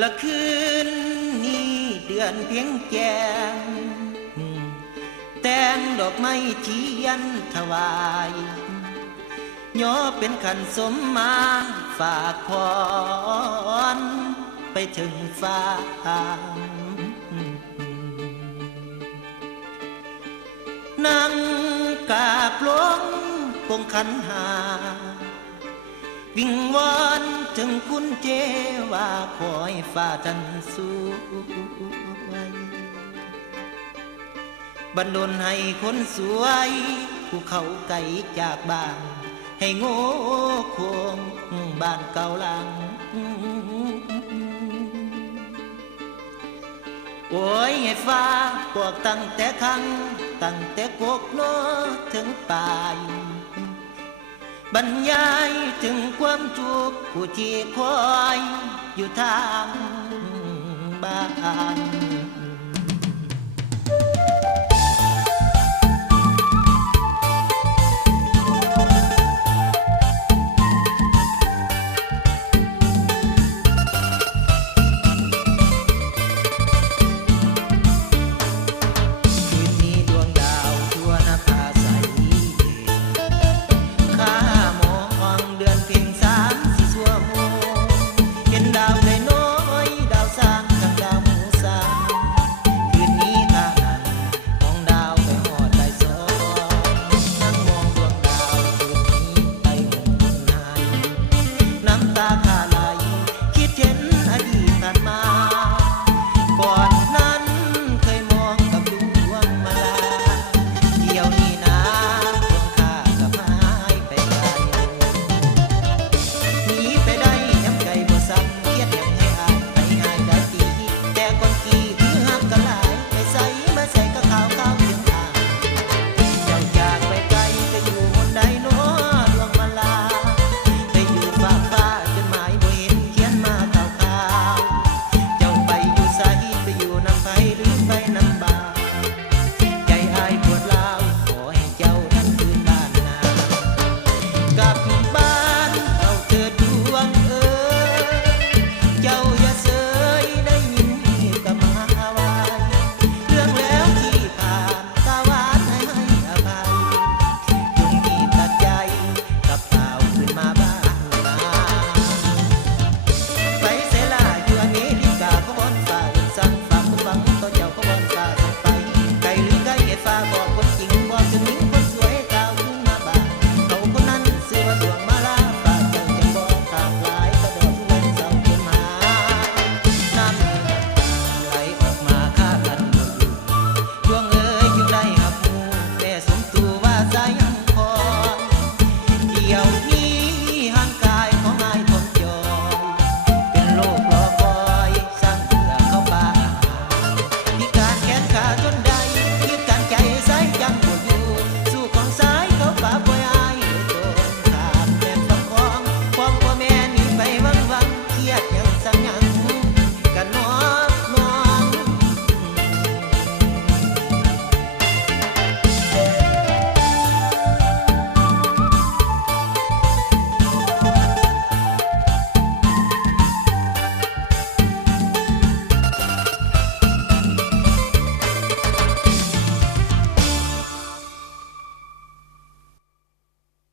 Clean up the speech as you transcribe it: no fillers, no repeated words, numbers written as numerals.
ละคืนนี้เดือนเพียงแก้มแต่งดอกไม้เทียนถวายย่อเป็นขันสมมาฝากพรไปถึงฟ้านั่งกราบหลวงปงขันหาวิงวอนถึงคุณเจว่าคอยฝ่าทันสู้บันดลให้คนสวยผู้เขาไกลจากบ้านให้โง่ควงบ้านเก่าหลังโอ้ยให้ฟ้าปวกตั้งแต่คังตั้งแต่กกโนถึงปลายบรรยายถึงความทุกข์ผู้ที่คอยอยู่ทางบ้าน